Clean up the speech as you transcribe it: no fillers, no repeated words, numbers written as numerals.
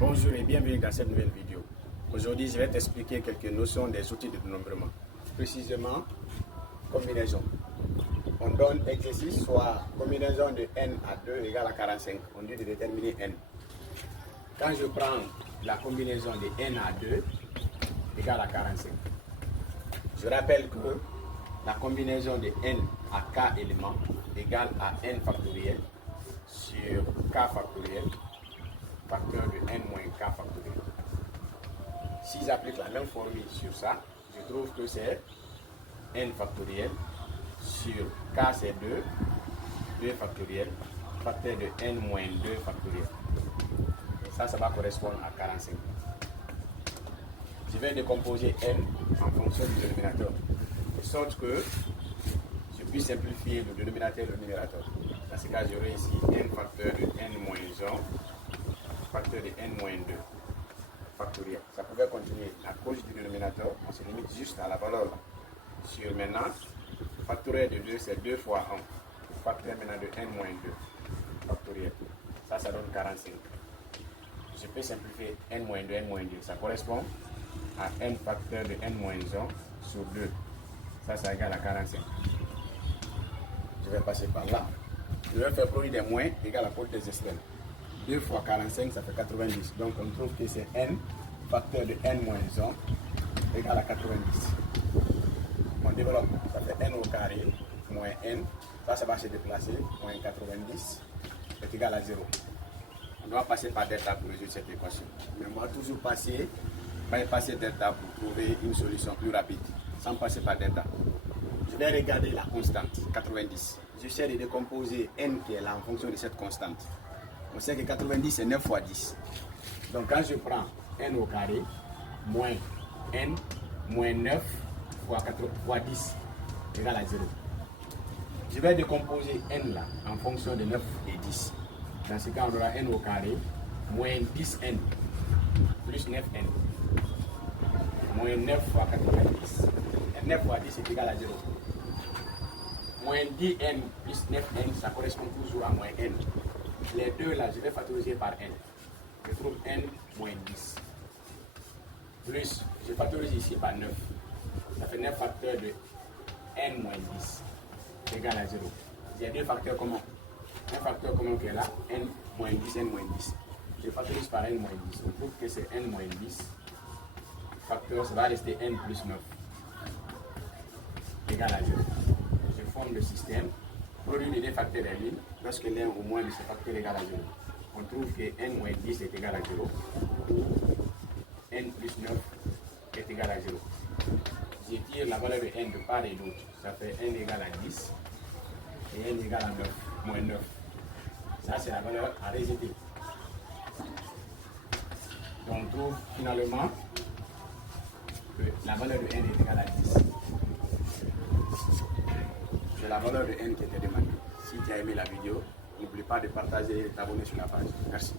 Bonjour et bienvenue dans cette nouvelle vidéo. Aujourd'hui, je vais t'expliquer quelques notions des outils de dénombrement. Précisément, combinaison. On donne exercice, soit combinaison de n à 2 égale à 45. On dit de déterminer n. Quand je prends la combinaison de n à 2 égale à 45, je rappelle que la combinaison de n à k éléments égale à n factoriel sur k factoriel facteur de n moins k factoriel. Si j'applique la même formule sur ça, je trouve que c'est n factoriel sur k c'est 2 factoriel, facteur de n moins 2 factoriel. Ça va correspondre à 45. Je vais décomposer n en fonction du dénominateur, de sorte que je puisse simplifier le dénominateur et le numérateur. Dans ce cas, j'aurai ici n facteur de n moins 1 facteur de n moins 2 factoriel. Ça pouvait continuer à cause du dénominateur, on se limite juste à la valeur là. Sur maintenant, factoriel de 2 c'est 2 fois 1. Facteur maintenant de n moins 2 factoriel. Ça donne 45. Je peux simplifier n moins 2, n moins 2. Ça correspond à n facteur de n moins 1 sur 2. Ça égale à 45. Je vais passer par là. Je vais faire produit des moins égal à produit des extrêmes. 2 fois 45, ça fait 90. Donc on trouve que c'est n facteur de n moins 1 égale à 90. On développe, ça fait n au carré moins n. Ça va se déplacer, moins 90 est égal à 0. On doit passer par delta pour résoudre cette équation. Mais on va toujours bypasser delta pour trouver une solution plus rapide, sans passer par delta. Je vais regarder la constante, 90. J'essaie de décomposer n qui est là en fonction de cette constante. On sait que 90 c'est 9 fois 10. Donc quand je prends n au carré moins n moins 9 fois 10 égale à 0. Je vais décomposer n là en fonction de 9 et 10. Dans ce cas, on aura n au carré moins 10n plus 9n moins 9 fois 90. 9 fois 10 est égal à 0. Moins 10n plus 9n, ça correspond toujours à moins n. Les deux là, je vais factoriser par n. Je trouve n moins 10. Plus, je factorise ici par 9. Ça fait 9 facteurs de n moins 10 égale à 0. Il y a deux facteurs communs. Un facteur commun qui est là, n moins 10, n moins 10. Je factorise par n moins 10. On trouve que c'est n moins 10. Facteur, ça va rester n plus 9 égale à 0. Je forme le système. Produit des deux facteurs est nul. Lorsque l'un ou moins de ces facteurs est égal à 0. On trouve que n moins 10 est égal à 0. N plus 9 est égal à 0. Je tire la valeur de n de part et d'autre. Ça fait n égale à 10 et n égale à 9, moins 9. Ça, c'est la valeur à rejeter. Donc, on trouve finalement que la valeur de n est égale à 10. C'est la valeur de n qui était demandée. Si tu as aimé la vidéo, n'oublie pas de partager et de t'abonner sur la page. Merci.